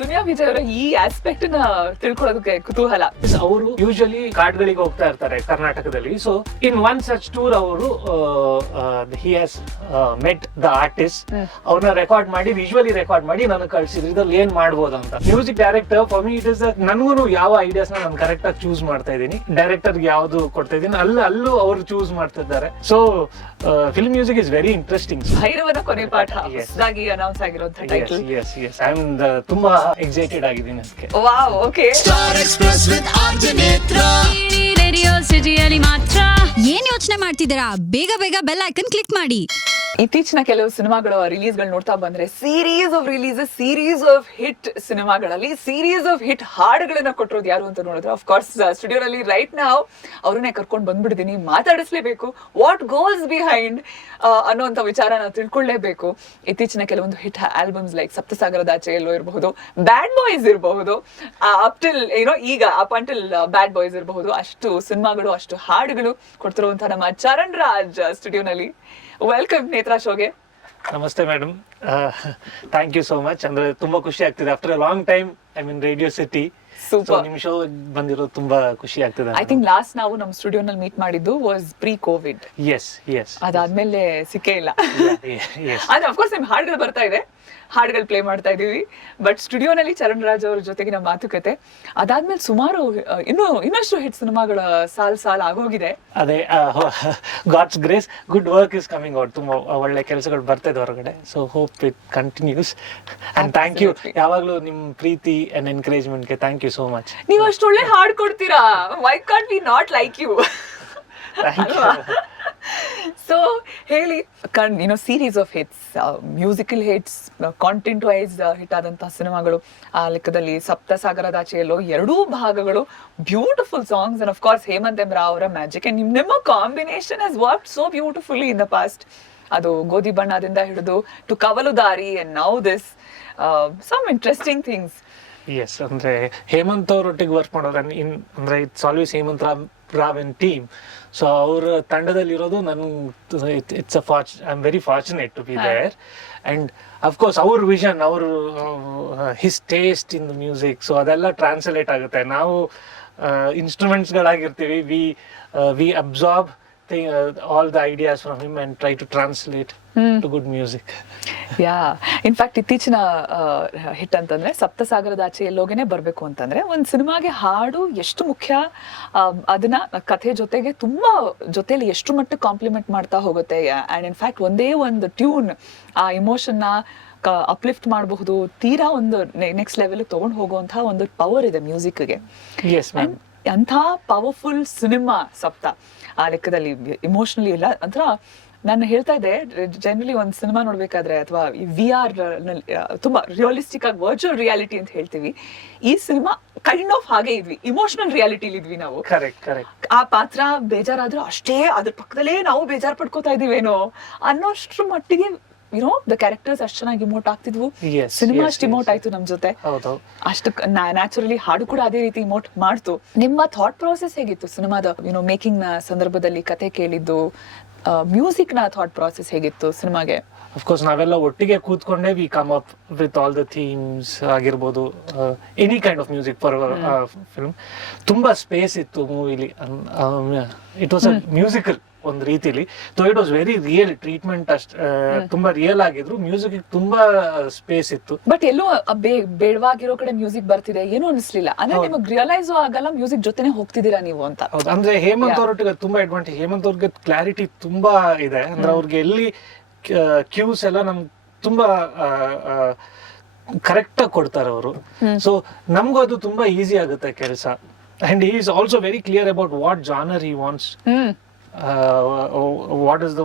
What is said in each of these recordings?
ದುನಿಯಾ ವಿಜಯ್ ಅವರ ಈ ಆಸ್ಪೆಕ್ಟ್ ನ ತಿಳ್ಕೊಳ್ಳೋದಕ್ಕೆ ಕುತೂಹಲ. ಅವರು ಯೂಶಲಿ ಕಾಡ್ಗಳಿಗೆ ಹೋಗ್ತಾ ಇರ್ತಾರೆ ಕರ್ನಾಟಕದಲ್ಲಿ. So in one such tour ಅವರು he has met the artist. ಅವ್ರನ್ನ ರೆಕಾರ್ಡ್ ಮಾಡಿ ವಿಜುವಲಿ ರೆಕಾರ್ಡ್ ಮಾಡಿ ನನಗೆ ಕಳ್ಸಿದ್ರು, ಇದ್ರಲ್ಲಿ ಏನ್ ಮಾಡ್ಬೋದು ಅಂತ. Music director for me it is ನನ್ಗೂ ಯಾವ ಐಡಿಯಾಸ್ ನಾನು ಕರೆಕ್ಟ್ ಆಗಿ ಚೂಸ್ ಮಾಡ್ತಾ ಇದ್ದೀನಿ, ಡೈರೆಕ್ಟರ್ ಯಾವ್ದು ಕೊಡ್ತಾ ಇದ್ದೀನಿ ಅಲ್ಲೂ ಅವರು ಚೂಸ್ ಮಾಡ್ತಿದ್ದಾರೆ. So film music is very interesting. ಭೈರವನ ಕೊನೆ ಪಾಠ ಹೊಸದಾಗಿ ಅನೌನ್ಸ್ ಆಗಿರುವಂತಹ ಟೈಟಲ್. ಐ ಆಮ್ ತುಂಬಾ ಎಕ್ಸೈಟೆಡ್ ಆಗಿದ್ದೀನಿ ಅದಕ್ಕೆ. Wow, okay. Star Express with RJ Netra radio ಸಿಟಿಯಲ್ಲಿ ಮಾತ್ರ. ಏನ್ ಯೋಚನೆ ಮಾಡ್ತಿದ್ದೀರಾ? ಬೇಗ ಬೇಗ ಬೆಲ್ ಐಕನ್ ಕ್ಲಿಕ್ ಮಾಡಿ. ಇತ್ತೀಚಿನ ಕೆಲವು ಸಿನಿಮಾಗಳ ರಿಲೀಸ್ ಗಳು ನೋಡ್ತಾ ಬಂದ್ರೆ series of releases, series of hit ಸಿನಿಮಾಗಳಲ್ಲಿ ಸೀರೀಸ್ ಆಫ್ ಹಿಟ್ ಹಾಡುಗಳನ್ನ ಕೊಟ್ಟಿರೋದು ಯಾರು ಅಂತ ನೋಡಿದ್ರೆ ಆಫ್ ಕೋರ್ಸ್ ಸ್ಟುಡಿಯೋನಲ್ಲಿ ರೈಟ್ ನಾವು ಅವ್ರನ್ನೇ ಕರ್ಕೊಂಡು ಬಂದ್ಬಿಡ್ತೀನಿ, ಮಾತಾಡಿಸ್ಲೇಬೇಕು. ವಾಟ್ ಗೋಸ್ ಬಿಹೈಂಡ್ ಅನ್ನೋಂಥ ವಿಚಾರ ನಾವು ತಿಳ್ಕೊಳ್ಳೇಬೇಕು. ಇತ್ತೀಚಿನ ಕೆಲವೊಂದು hit albums like Saptasagaradache Ello ಇರಬಹುದು, ಬ್ಯಾಡ್ ಬಾಯ್ಸ್ ಇರಬಹುದು, ಅಪ್ ಟಿಲ್ ಈಗ ಅಪ್ ಅಂಟಿಲ್ ಬ್ಯಾಡ್ ಬಾಯ್ಸ್ ಇರಬಹುದು, ಅಷ್ಟು ಸಿನಿಮಾಗಳು ಅಷ್ಟು ಹಾಡುಗಳು ಕೊಡ್ತಿರುವಂತಹ ನಮ್ಮ ಚರಣ್ ರಾಜ್ ಸ್ಟುಡಿಯೋನಲ್ಲಿ. ವೆಲ್ಕಮ್ ನೇತ್ರಾ ಶೋಗೆ. ನಮಸ್ತೆ madam, thank you so much. ಅಂದ್ರೆ ತುಂಬಾ ಖುಷಿ ಆಗ್ತಿದೆ after a long time I mean radio city. Super. ನಿಮ್ ಶೋ ಬಂದಿರೋದು ತುಂಬಾ ಖುಷಿ ಆಗ್ತಿದೆ. ಐ ಥಿಂಕ್ ಲಾಸ್ಟ್ ನಾವು ನಮ್ಮ ಸ್ಟುಡಿಯೋನಲ್ಲಿ ಮೀಟ್ ಮಾಡಿದ್ದು was pre Covid. S S. ಅದಾದ್ಮೇಲೆ ಸಿಕ್ಕೇ ಇಲ್ಲ. ಎಸ್. ಅಂದ್ರೆ ಅಫ್ಕೋರ್ಸ್ ನಿಮ್ ಹಾಡುಗಳು ಬರ್ತಾ ಇದೆ, ಹಾಡುಗಳು ಪ್ಲೇ ಮಾಡ್ತಾ ಇದೀವಿ, ಬಟ್ ಸ್ಟುಡಿಯೋನಲ್ಲಿ ಚರಣ್ ರಾಜ್ ಅವ್ರ ಜೊತೆಗಿನ ಮಾತುಕತೆ ಅದಾದ್ಮೇಲೆ ಸುಮಾರು ಇನ್ನಷ್ಟು ಹಿಟ್ ಸಿನಿಮಾಗಳ ಸಾಲ್ ಆಗೋಗಿದೆ. ಅದೇ God's grace, good work is coming out. ತುಂಬಾ ಒಳ್ಳೆ ಕೆಲಸಗಳು ಬರ್ತಾ ಇದೆ ಹೊರಗಡೆ. So hope it continues and thank you. ಯಾವಾಗ್ಲೂ ನಿಮ್ ಪ್ರೀತಿ ಅಂಡ್ ಎನ್ಕರೇಜ್ಮೆಂಟ್ ಗೆ ಥ್ಯಾಂಕ್ ಯು ಸೋ ಮಚ್. ನೀವು ಅಷ್ಟು ಒಳ್ಳೆ ಹಾಡು ಕೊಡ್ತೀರಾ, why can't we not like you? So ಹೇಳಿ, series of hits, musical hits, content wise hit ಆದಂತಹ ಸಿನಿಮಾಗಳು, ಆ ಲೆಕ್ಕದಲ್ಲಿ ಸಪ್ತಸಾಗರದಾಚೆಯಲ್ಲೋ 2 ಭಾಗಗಳು beautiful songs and of course Hemanth M Rao ಅವರ ಮ್ಯಾಜಿಕ್ ಅಂಡ್ ನಿಮ್ಮ combination has worked so beautifully in the past. ಅದು ಗೋಧಿ ಬಣ್ಣದಿಂದ ಹಿಡಿದು to Kavaludaari and now this some interesting things. Yes, ಅಂದ್ರೆ ಹೇಮಂತ್ ಅವರೊಟ್ಟಿಗೆ ವರ್ಕ್ ಮಾಡೋದು ಅಂದ್ರೆ it's always Hemanth Rao and team. So ಅವ್ರ ತಂಡದಲ್ಲಿರೋದು it's I am very fortunate to be there. And of course ಅವ್ರ ವಿಷನ್, ಅವರು his taste in the music, so ಅದೆಲ್ಲ translate ಆಗುತ್ತೆ. ನಾವು ಇನ್ಸ್ಟ್ರೂಮೆಂಟ್ಸ್ ಗಳಾಗಿರ್ತೀವಿ, we absorb all the ideas from him and try to translate to good music. In fact ಇತ್ತೀಚಿನ hit ಅಂತಂದ್ರೆ ಸಪ್ತಸಾಗರದಾಚೆ ಎಲ್ಲೋಗೆನೆ ಬರ್ಬೇಕು ಅಂತಂದ್ರೆ ಒಂದ್ ಸಿನಿಮಾಗೆ ಹಾಡು ಎಷ್ಟು ಮುಖ್ಯ, ಅದನ್ನ ಕಥೆ ಜೊತೆಗೆ ತುಂಬಾ ಜೊತೆಲಿ ಎಷ್ಟು ಮಟ್ಟಿಗೆ ಕಾಂಪ್ಲಿಮೆಂಟ್ ಮಾಡ್ತಾ ಹೋಗುತ್ತೆ. ಅಂಡ್ ಇನ್ಫ್ಯಾಕ್ಟ್ ಒಂದೇ ಒಂದು ಟ್ಯೂನ್ ಆ ಇಮೋಷನ್ ನ ಅಪ್ಲಿಫ್ಟ್ ಮಾಡಬಹುದು, ತೀರಾ ಒಂದು ನೆಕ್ಸ್ಟ್ ಲೆವೆಲ್ ತಗೊಂಡು ಹೋಗುವಂತಹ ಒಂದು ಪವರ್ ಇದೆ ಮ್ಯೂಸಿಕ್ಗೆ. ಅಂಥ ಪವರ್ಫುಲ್ ಸಿನಿಮಾ ಸಪ್ತ. ಆ ಲೆಕ್ಕದಲ್ಲಿ ಇಮೋಷನಲಿ ಇಲ್ಲ ಅಂತ ನಾನು ಹೇಳ್ತಾ ಇದ್ದೆ. ಜನರಲಿ ಒಂದು ಸಿನಿಮಾ ನೋಡ್ಬೇಕಾದ್ರೆ ಅಥವಾ VR ತುಂಬಾ ರಿಯಲಿಸ್ಟಿಕ್ ಆಗಿ ವರ್ಚುವಲ್ ರಿಯಾಲಿಟಿ ಅಂತ ಹೇಳ್ತೀವಿ, ಈ ಸಿನಿಮಾ ಕೈಂಡ್ ಆಫ್ ಹಾಗೆ ಇದ್ವಿ, ಇಮೋಷನಲ್ ರಿಯಾಲಿಟಿಲಿ ಇದ್ವಿ ನಾವು. ಆ ಪಾತ್ರ ಬೇಜಾರಾದ್ರೂ ಅಷ್ಟೇ ಅದ್ರ ಪಕ್ಕದಲ್ಲೇ ನಾವು ಬೇಜಾರ್ ಪಡ್ಕೋತಾ ಇದೀವೇನೋ ಅನ್ನೋಷ್ಟ್ರ ಮಟ್ಟಿಗೆ ದ ಕ್ಯಾರೆಕ್ಟರ್ಸ್ ಅಷ್ಟು ಚೆನ್ನಾಗಿ ಇಮೋಟ್ ಆಗ್ತಿದ್ವು. ಸಿನಿಮಾ ಅಷ್ಟು ಇಮೋಟ್ ಆಯ್ತು ನಮ್ ಜೊತೆ, ಅಷ್ಟು ನ್ಯಾಚುರಲಿ ಹಾಡು ಕೂಡ ಅದೇ ರೀತಿ ಇಮೋಟ್ ಮಾಡ್ತು. ನಿಮ್ಮ ಥಾಟ್ ಪ್ರಾಸೆಸ್ ಹೇಗಿತ್ತು ಸಿನಿಮಾದ ಮೇಕಿಂಗ್ ನ ಸಂದರ್ಭದಲ್ಲಿ? ಕತೆ ಕೇಳಿದ್ದು, ಮ್ಯೂಸಿಕ್ ನ ಥಾಟ್ ಪ್ರಾಸೆಸ್ ಹೇಗಿತ್ತು ಸಿನಿಮಾಗೆ? ಅಫ್ಕೋರ್ಸ್ ನಾವೆಲ್ಲ ಒಟ್ಟಿಗೆ ಕೂತ್ಕೊಂಡೆ we come up with all the themes ಆಗಿರ್ಬೋದು, any kind of music for film. ತುಂಬಾ ಸ್ಪೇಸ್ ಇತ್ತು ಮೂವಿಲಿ. ಇಟ್ ವಾಸ್ ಅ ಮ್ಯೂಸಿಕಲ್ ಒಂದು ರೀತಿಲಿ. So it was very real treatment. ತುಂಬಾ ರಿಯಲ್ ಆಗಿದ್ರು, ಮ್ಯೂಸಿಕ್ ತುಂಬಾ ಸ್ಪೇಸ್ ಇತ್ತು. ಬಟ್ ಎಲ್ಲೋ ಬೇಡವಾಗಿರೋ ಕಡೆ ಮ್ಯೂಸಿಕ್ ಬರ್ತಿದೆ ಏನೋ ಅನಿಸ್ಲಿಲ್ಲ. ಅಂದ್ರೆ ನಿಮಗೆ ರಿಯಲೈಸ್ ಆಗಲ್ಲ ಮ್ಯೂಸಿಕ್ ಜೊತೆನೆ ಹೋಗ್ತಿದ್ದೀರಾ ನೀವು ಅಂತ. ಅಂದ್ರೆ ಹೇಮಂತ್ ಅವರೊಟ್ಟಿಗೆ ತುಂಬಾ ಅಡ್ವಾಂಟೇಜ್. ಹೇಮಂತ್ ಅವ್ರಿಗೆ ಕ್ಲಾರಿಟಿ ತುಂಬಾ ಇದೆ. ಅಂದ್ರೆ ಅವ್ರಿಗೆ ಎಲ್ಲಿ ಕ್ಯೂಸ್ ಎಲ್ಲ ನಮ್ಗೆ ತುಂಬಾ ಕರೆಕ್ಟ್ ಆಗಿ ಕೊಡ್ತಾರೆ ಅವರು. ಸೊ ನಮಗೂ ಅದು ತುಂಬಾ ಈಸಿ ಆಗುತ್ತೆ ಕೆಲಸ. And he is also very clear about what genre he wants, what is the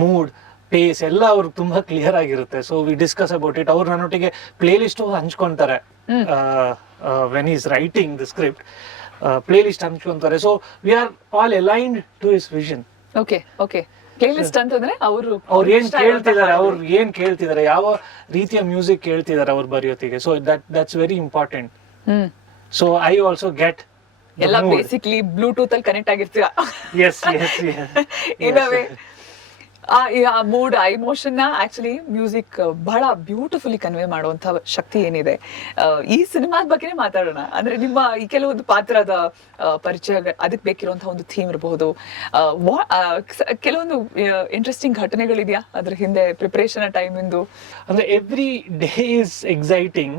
mood, pace ಎಲ್ಲ ಅವ್ರಿಗೆ ತುಂಬಾ ಕ್ಲಿಯರ್ ಆಗಿರುತ್ತೆ. So we discuss about it. ಅವ್ರು ನನ್ನೊಟ್ಟಿಗೆ ಪ್ಲೇ ಲಿಸ್ಟ್ ಹಂಚ್ಕೊಂತಾರೆ when is writing the script. Playlist ಹಂಚ್ಕೊಂತಾರೆ. So we are all aligned to his vision. Okay playlist ಅಂತಂದ್ರೆ ಅವ್ರು ಏನ್ ಕೇಳ್ತಿದ್ದಾರೆ, ಯಾವ ರೀತಿಯ ಮ್ಯೂಸಿಕ್ ಕೇಳ್ತಿದ್ದಾರೆ ಅವ್ರು ಬರೆಯೋತಿಗೆ. So that's very important. So I also get ಎಲ್ಲ ಬೇಸಿಕ್ಲಿ ಬ್ಲೂಟೂತ್ ಅಲ್ಲಿ ಕನೆಕ್ಟ್ ಆಗಿರ್ತೀರಾ. Yes. ಇನ್ ಅ ವೇ ಆ ಮೂಡ್ ಆ ಇಮೋಷನ್ ನ ಆಕ್ಚುಲಿ ಮ್ಯೂಸಿಕ್ ಬಹಳ ಬ್ಯೂಟಿಫುಲಿ ಕನ್ವೆ ಮಾಡುವಂತ ಶಕ್ತಿ ಏನಿದೆ. ಈ ಸಿನಿಮಾದ ಬಗ್ಗೆನೇ ಮಾತಾಡೋಣ. ಅಂದ್ರೆ ನಿಮ್ಮ ಈ ಕೆಲವೊಂದು ಪಾತ್ರದ ಪರಿಚಯ, ಅದಕ್ಕೆ ಬೇಕಿರುವಂತಹ ಒಂದು ಥೀಮ್ ಇರಬಹುದು, ಕೆಲವೊಂದು ಇಂಟ್ರೆಸ್ಟಿಂಗ್ ಘಟನೆಗಳಿದೆಯಾ ಅದ್ರ ಹಿಂದೆ ಪ್ರಿಪರೇಷನ್ ಟೈಮ್ ಇಂದು? ಅಂದ್ರೆ ಎವ್ರಿ ಡೇ ಇಸ್ ಎಕ್ಸೈಟಿಂಗ್.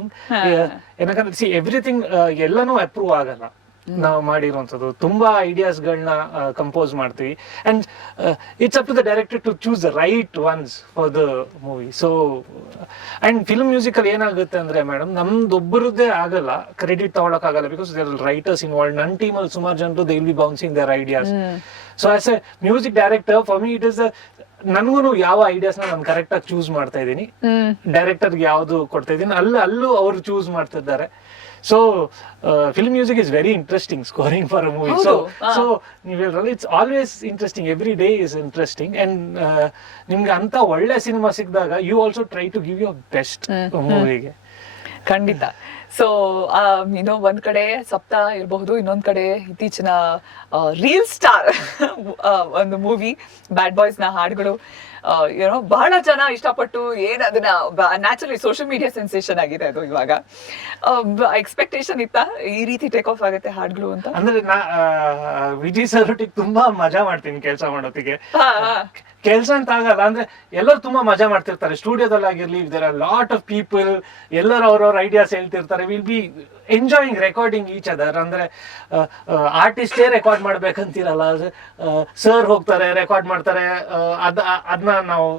ಯಾಕಂದ್ರೆ ಎವ್ರಿಥಿಂಗ್ ಎಲ್ಲಾನು ಅಪ್ರೂವ್ ಆಗಲ್ಲ. ನಾವು ಮಾಡಿರುವಂತದ್ದು ತುಂಬಾ ಐಡಿಯಾಸ್ ಗಳನ್ನ ಕಂಪೋಸ್ ಮಾಡ್ತೀವಿ, and it's up to the director to choose the right ones for the movie. So and film music ಅಲ್ಲಿ ಏನಾಗುತ್ತೆ ಅಂದ್ರೆ ಮೇಡಮ್, ನಮ್ದೊಬ್ಬರದ್ದೇ ಆಗಲ್ಲ, ಕ್ರೆಡಿಟ್ ತಗೊಳಕ್ ಆಗಲ್ಲ, ಬಿಕಾಸ್ ದೇರ್ ರೈಟರ್ಸ್ ಇನ್ವಾಲ್ವ್. ನನ್ನ ಟೀಮ್ ಅಲ್ಲಿ ಸುಮಾರು ಜನರು they will be bouncing their ideas. So as a music director for me it is ನನ್ಗೂ ಯಾವ ಐಡಿಯಾಸ್ ನಾನು ಕರೆಕ್ಟ್ ಆಗಿ ಚೂಸ್ ಮಾಡ್ತಾ ಇದ್ದೀನಿ, ಡೈರೆಕ್ಟರ್ ಯಾವ್ದು ಕೊಡ್ತಾ ಇದ್ದೀನಿ, ಅಲ್ಲೂ ಅವ್ರು ಚೂಸ್ ಮಾಡ್ತಿದ್ದಾರೆ. So film music is very interesting scoring for a movie. So ನೀವು it's always interesting, every day is interesting. And ನಿಮ್ಗೆ ಅಂತ ಒಳ್ಳೆ ಸಿನಿಮಾ ಸಿಕ್ಕಿದಾಗ you also try to give your best ಮೂವಿಗೆ. ಖಂಡಿತ. ಸೊ ಒಂದ್ ಕಡೆ ಸಪ್ತ ಇರಬಹುದು, ಇನ್ನೊಂದ್ ಕಡೆ ಇತ್ತೀಚಿನ ರೀಲ್ ಸ್ಟಾರ್ ಒಂದು ಮೂವಿ ಬ್ಯಾಡ್ ಬಾಯ್ಸ್ ನ ಹಾಡುಗಳು ಬಹಳ ಜನ ಇಷ್ಟಪಟ್ಟು ಅದನ್ನ ನ್ಯಾಚುರಲಿ ಸೋಷಿಯಲ್ ಮೀಡಿಯಾ ಸೆನ್ಸೇಷನ್ ಆಗಿದೆ ಅದು. ಇವಾಗ ಎಕ್ಸ್ಪೆಕ್ಟೇಷನ್ ಇತ್ತ ಈ ರೀತಿ ಟೇಕ್ ಆಫ್ ಆಗುತ್ತೆ ಹಾಡುಗಳು ಅಂತ? ಅಂದ್ರೆ ವಿಜಯ್ ಸರ್ ಒಟ್ಟಿಗೆ ತುಂಬಾ ಮಜಾ ಮಾಡ್ತೀನಿ ಕೆಲಸ ಮಾಡೋತಿಗೆ. ಕೆಲಸ ಅಂತ ಆಗಲ್ಲ, ಅಂದ್ರೆ ಎಲ್ಲರೂ ತುಂಬಾ ಮಜಾ ಮಾಡ್ತಿರ್ತಾರೆ ಸ್ಟುಡಿಯೋದಲ್ಲಿ ಆಗಿರ್ಲಿ, there are lot of people, ಎಲ್ಲರೂ ಅವ್ರವ್ರ ಐಡಿಯಾಸ್ ಹೇಳ್ತಿರ್ತಾರೆ. Will be enjoying recording each other. ಅಂದ್ರೆ ಆರ್ಟಿಸ್ಟೇ ರೆಕಾರ್ಡ್ ಮಾಡ್ಬೇಕಂತಿರಲ್ಲ, ಸರ್ ಹೋಗ್ತಾರೆ ರೆಕಾರ್ಡ್ ಮಾಡ್ತಾರೆ, ಅದನ್ನ ನಾವು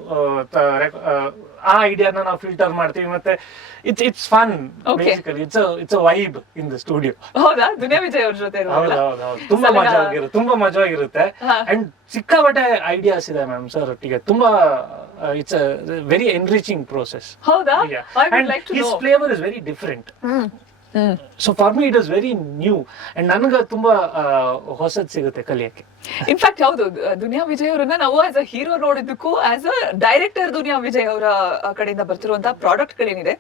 ಆ ಐಡಿಯಾನ ನಾವು ಫಿಲ್ಟರ್ ಮಾಡ್ತೀವಿ, ಮತ್ತೆ it's fun. Basically it's a vibe in the studio. ಹೌದಾ? ದುನಿಯಾ ವಿಜಯ್ ಅವ್ರ ಜೊತೆ ತುಂಬಾ ಮಜವಾಗಿರುತ್ತೆ. ಅಂಡ್ ಸಿಕ್ಕಾಪಟ್ಟೆ ಐಡಿಯಾಸ್ ಇದೆ ಮ್ಯಾಮ್ ಸರ್ ಒಟ್ಟಿಗೆ. ತುಂಬಾ it's a very enriching process. ಹೌದಾ? His flavour is very different. So for me it is very new, and ನನಗೆ ತುಂಬಾ ಹೊಸದ್ ಸಿಗುತ್ತೆ ಕಲಿಯಕ್ಕೆ. ಇನ್ಫ್ಯಾಕ್ಟ್ ಹೌದು, ದುನಿಯಾ ವಿಜಯ್ ಅವರನ್ನ ನಾವು ಆಸ್ ಅ ಹೀರೋ ನೋಡಿದ್ದಕ್ಕೂ as a director Duniya Vijay ಅವರ ಕಡೆಯಿಂದ ಬರ್ತಿರುವಂತಹ ಪ್ರಾಡಕ್ಟ್ ಗಳೇನಿದೆ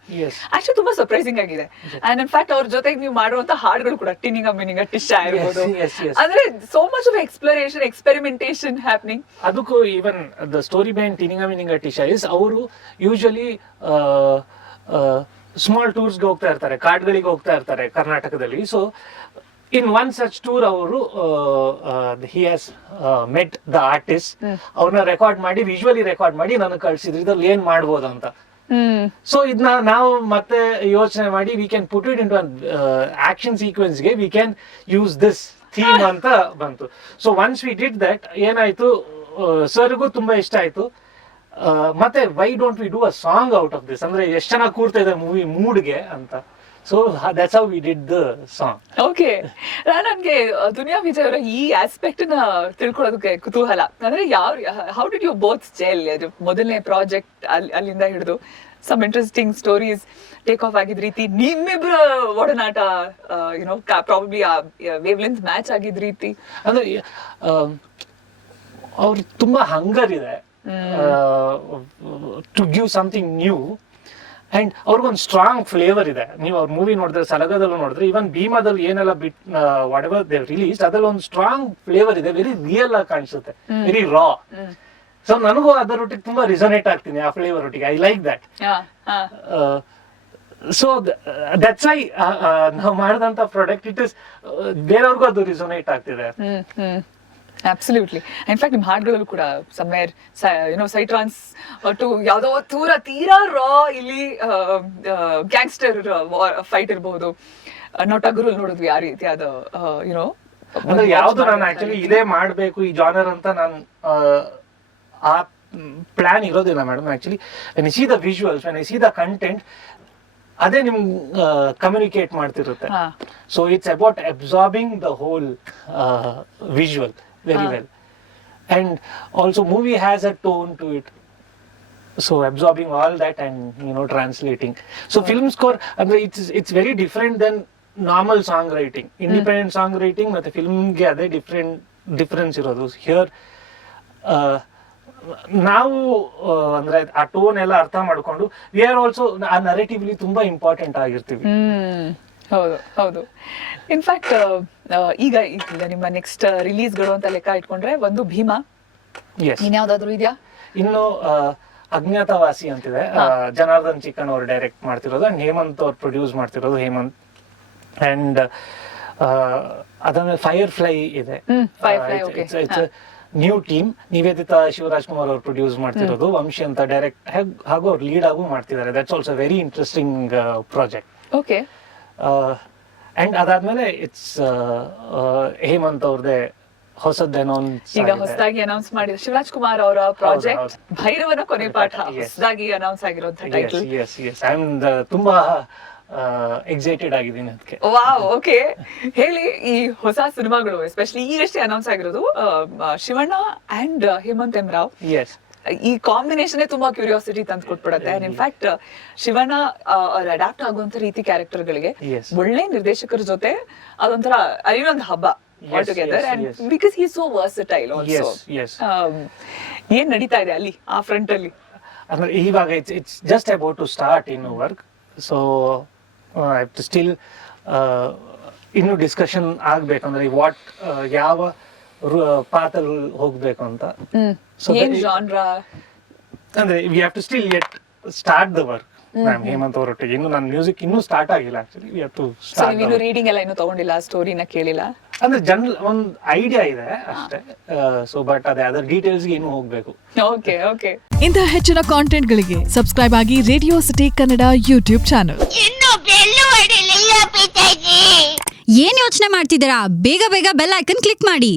ಆಕ್ಚುಲಿ ತುಂಬಾ ಸರ್ಪ್ರೈಸಿಂಗ್ ಆಗಿದೆ. ಅಂಡ್ ಇನ್ಫ್ಯಾಕ್ಟ್ ಅವ್ರ ಜೊತೆಗೆ ನೀವು ಮಾಡುವಂತಹ ಹಾಡುಗಳು ಕೂಡ ಟಿನ್ನಿಂಗ ಮಿನ್ನಿಂಗ ಟಿಶಾ ಇರ್ಬೋದು, ಅಂದ್ರೆ so much of exploration experimentation happening. ಅದಕ್ಕೂ ಈವನ್ ದ ಸ್ಟೋರಿ ಬ್ಯಾಂಡ್ ಟಿನ್ನಿಂಗ ಮಿನ್ನಿಂಗ ಟಿಶಾ ಇಸ್ ಅವರು ಯೂಶಲಿ ಸ್ಮಾಲ್ ಟೂರ್ಸ್ಗೆ ಹೋಗ್ತಾ ಇರ್ತಾರೆ, ಕಾಡ್ಗಳಿಗೆ ಹೋಗ್ತಾ ಇರ್ತಾರೆ ಕರ್ನಾಟಕದಲ್ಲಿ. So in one such tour ಅವರು he has met the artist, ಅವ್ರನ್ನ ರೆಕಾರ್ಡ್ ಮಾಡಿ ವಿಜುವಲಿ ರೆಕಾರ್ಡ್ ಮಾಡಿ ನನಗೆ ಕಳ್ಸಿದ್ರು, ಇದ್ರಲ್ಲಿ ಏನ್ ಮಾಡ್ಬೋದು ಅಂತ. ಸೊ ಇದನ್ನ ನಾವು ಮತ್ತೆ ಯೋಚನೆ ಮಾಡಿ we can put it into action ಸೀಕ್ವೆನ್ಸ್ಗೆ we can use this theme ಅಂತ ಬಂತು. So once we did that ಏನಾಯ್ತು, ಸರ್ಗೂ ತುಂಬಾ ಇಷ್ಟ ಆಯ್ತು. ಮತ್ತೆ why don't we do a song out of this, ಅಂದ್ರೆ ಎಷ್ಟು ಚೆನ್ನಾಗಿ ಕೂರ್ತಾ ಇದೆ ಮೂವಿ ಮೂಡ್ಗೆ ಅಂತ. So that's how we did the song. Okay, ನನ್ಗೆ ದುನಿಯಾ ವಿಜಯ್ ಅವರ ಈ ಆಸ್ಪೆಕ್ಟ್ ನ ತಿಳ್ಕೊಳ್ಳೋದಕ್ಕೆ ಕುತೂಹಲ. ಅಂದ್ರೆ how did you both gel? ಮೊದಲನೇ ಪ್ರಾಜೆಕ್ಟ್ ಅಲ್ಲಿಂದ ಹಿಡಿದು some interesting stories take off ಆಗಿದ್ ರೀತಿ, ನಿಮ್ಮಿಬ್ರ ಒಡನಾಟ ಪ್ರಾಬಬ್ಲಿ ವೇವ್ ಲೆಂತ್ ಮ್ಯಾಚ್ ಆಗಿದ್ ರೀತಿ. ಅಂದ್ರೆ ಅವ್ರು ತುಂಬಾ ಹಂಗರ್ ಇದೆ to give something new, and ಅವ್ರಿಗೊಂದು ಸ್ಟ್ರಾಂಗ್ ಫ್ಲೇವರ್ ಇದೆ. ನೀವು ಅವ್ರ ಮೂವಿ ನೋಡಿದ್ರೆ, ಸಲಗದಲ್ಲೂ ನೋಡಿದ್ರೆ, ಇವನ್ ಭೀಮಾದಲ್ಲಿ ಏನೆಲ್ಲ ಬಿಟ್ ವಾಟ್ ಎವರ್ ದೇ ರಿಲೀಸ್, ಅದ್ರಲ್ಲಿ ಒಂದು ಸ್ಟ್ರಾಂಗ್ ಫ್ಲೇವರ್ ಇದೆ, ವೆರಿ ರಿಯಲ್ ಆಗಿ ಕಾಣಿಸುತ್ತೆ, ವೆರಿ ರಾ. ಸೊ ನನಗೂ ಅದರೊಟ್ಟಿಗೆ ತುಂಬಾ ರಿಸೋನೇಟ್ ಆಗ್ತೀನಿ ಆ ಫ್ಲೇವರ್ ಒಟ್ಟಿಗೆ. I like that. So that's why ನಾವು ಮಾಡಿದಂತ ಪ್ರಾಡಕ್ಟ್ ಇಟ್ ಇಸ್ ಬೇರೆಯವ್ರಿಗೂ ಅದು ರಿಸೋನೇಟ್ ಆಗ್ತಿದೆ. ಅಬ್ಸಲ್ಯೂಟ್ಲಿ. ಇನ್ಫ್ಯಾಕ್ಟ್ ನಿಮ್ ಹಾಡುಗಳಲ್ಲೂ ಕೂಡ ಸಮ್ವೇರ್ ಸೈಟ್ರಾನ್ಸ್ ಟು ಯಾವ್ದೋ ತೀರಾ ರಾ, ಇಲ್ಲಿ ಗ್ಯಾಂಗ್ಸ್ಟರ್ ಫೈಟ್ ಇರಬಹುದು, ನಾವು ಟಗರು ನೋಡಿದ್ವಿ ಆ ರೀತಿಯಾದ ಅಂದ್ರೆ ಯಾವ್ದು ನಾನು ಆಕ್ಚುಲಿ ಇದೇ ಮಾಡ್ಬೇಕು ಈ ಜಾನರ್ ಅಂತ ನಾನು ಆ ಪ್ಲಾನ್ ಇರೋದಿಲ್ಲ madam. Actually when I see the visuals, when I see the content, ಅದೇ ನಿಮ್ ಕಮ್ಯುನಿಕೇಟ್ ಮಾಡ್ತಿರುತ್ತೆ. So it's about absorbing the whole visual very well, and also movie has a tone to it, so absorbing all that and translating. So film score andre it's very different than normal songwriting. Independent songwriting ಮತ್ತೆ film ಗೆ ಅದೇ difference ಇರೋದು. Here ನಾವು ಅಂದ್ರೆ ಆ tone ಎಲ್ಲ ಅರ್ಥ ಮಾಡ್ಕೊಂಡು we are also ಆ ನರೇಟಿವ್ಲಿ ತುಂಬಾ ಇಂಪಾರ್ಟೆಂಟ್ ಆಗಿರ್ತೀವಿ. ಹೌದು ಹೌದು. ಇನ್ಫ್ಯಾಕ್ಟ್ ಈಗ ನಿಮ್ಮ ನೆಕ್ಸ್ಟ್ ರಿಲೀಸ್ಗಳು ಅಂತ ಲೆಕ್ಕ ಇಟ್ಕೊಂಡ್ರೆ ಒಂದು ಭೀಮಾ, ಇನ್ಯಾವ್ದಾದ್ರು ಇದೆಯಾ? ಇನ್ನು ಅಜ್ಞಾತವಾಸಿ ಅಂತಿದೆ, ಜನಾರ್ದನ್ ಚಿಕ್ಕನ್ ಅವರು ಡೈರೆಕ್ಟ್ ಮಾಡ್ತಿರೋದು ಅಂಡ್ ಹೇಮಂತ್ ಅವ್ರು ಪ್ರೊಡ್ಯೂಸ್ ಮಾಡ್ತಿರೋದು ಹೇಮಂತ್. ಅಂಡ್ ಅದಾದ್ಮೇಲೆ ಫೈರ್ ಫ್ಲೈ ಇದೆ, Firefly, okay. It's new team. Niveditha Shivaraj Kumar ಅವರು ಪ್ರೊಡ್ಯೂಸ್ ಮಾಡ್ತಿರೋದು, ವಂಶಿ ಅಂತ ಡೈರೆಕ್ಟ್ ಹಾಗೂ ಅವ್ರು ಲೀಡ್ ಆಗೂ ಮಾಡ್ತಿದ್ದಾರೆ. That's also very interesting project. Okay. And ಅದಾದ್ಮೇಲೆ ಇಟ್ಸ್ ಹೇಮಂತ್ ಅವ್ರದೇ ಹೊಸದ್ ಅನೌನ್ಸ್ ಈಗ ಹೊಸದಾಗಿ ಅನೌನ್ಸ್ ಮಾಡಿದ ಶಿವರಾಜ್ ಕುಮಾರ್ ಅವರ ಪ್ರಾಜೆಕ್ಟ್ ಭೈರವನ ಕೊನೆ ಪಾಠ ಹೊಸದಾಗಿ ಅನೌನ್ಸ್ ಆಗಿರುವಂತ ಟೈಟಲ್. ಐ ಆಮ್ ತುಂಬಾ ಎಕ್ಸೈಟೆಡ್ ಆಗಿದ್ದೀನಿ ಅದಕ್ಕೆ. Wow, okay. ಹೇಳಿ, ಈ ಹೊಸ ಸಿನಿಮಾಗಳು ಎಸ್ಪೆಷಲಿ ಈಗಷ್ಟೇ ಅನೌನ್ಸ್ ಆಗಿರೋದು Shivanna and Hemanth M Rao, yes, ಈ ಕಾಂಬಿನೇಷನ್ ತುಂಬಾ ಕ್ಯೂರಿಯಾಸಿಟಿ ತಂದು ಕೊಟ್ಬಿಡತ್ತೆ. ಅಂಡ್ ಇನ್ಫ್ಯಾಕ್ಟ್ ಶಿವಣ್ಣ ಅಡಾಪ್ಟ್ ಆಗುವಂತ ರೀತಿ ಕ್ಯಾರೆಕ್ಟರ್ ಗಳಿಗೆ Yes. ಒಳ್ಳೆ ನಿರ್ದೇಶಕರ ಜೊತೆ ಅದೊಂಥರ ಇನ್ನೊಂದು ಹಬ್ಬ Yes, together. yes, and yes. Because he so versatile also. yes. ಏನ್ ನಡೀತಾ ಇದೆ ಅಲ್ಲಿ ಆ ಫ್ರಂಟ್ ಅಲ್ಲಿ? ಅಂದ್ರೆ ಇವಾಗ it's just about to start in work. So I have to still ಇನ್ನು ಡಿಸ್ಕಷನ್ ಆಗ್ಬೇಕಂದ್ರೆ ವಾಟ್ ಯಾವ ಪಾತಲ್ಲಿ ಹೋಗ್ಬೇಕು ಅಂತ. So ಏನ್ ಜಾನ್ರಾ? ಅಂದ್ರೆ we have to still get start the work. Ma'am Hemanth ಅವರೊಟ್ಟಿಗೆ ಇನ್ನು ನನ್ನ ಮ್ಯೂಸಿಕ್ ಇನ್ನೂ ಸ್ಟಾರ್ಟ್ ಆಗಿಲ್ಲ. Actually we have to so start. ನೀವಿನ್ನು ರೀಡಿಂಗ್ ಎಲ್ಲ ಇನ್ನೂ ತಗೊಂಡಿಲ್ಲ, ಸ್ಟೋರಿನ ಕೇಳಿಲ್ಲ? ಅಂದ್ರೆ ಜನರಲ್ ಒಂದು ಐಡಿಯಾ ಇದೆ ಅಷ್ಟೇ. ಸೊ ಬಟ್ ಅದೇ ಅದರ ಡೀಟೇಲ್ಸ್ಗೆ ಇನ್ನೂ ಹೋಗ್ಬೇಕು. Okay, okay. ಇಂತಹ ಹೆಚ್ಚಿನ ಕಾಂಟೆಂಟ್ಗಳಿಗೆ ಸಬ್ಸ್ಕ್ರೈಬ್ ಆಗಿ radio city Kannada YouTube channel. ಏನ್ ಯೋಚನೆ ಮಾಡ್ತಿದ್ದೀರಾ? ಬೇಗ ಬೇಗ ಬೆಲ್ ಐಕನ್ ಕ್ಲಿಕ್ ಮಾಡಿ.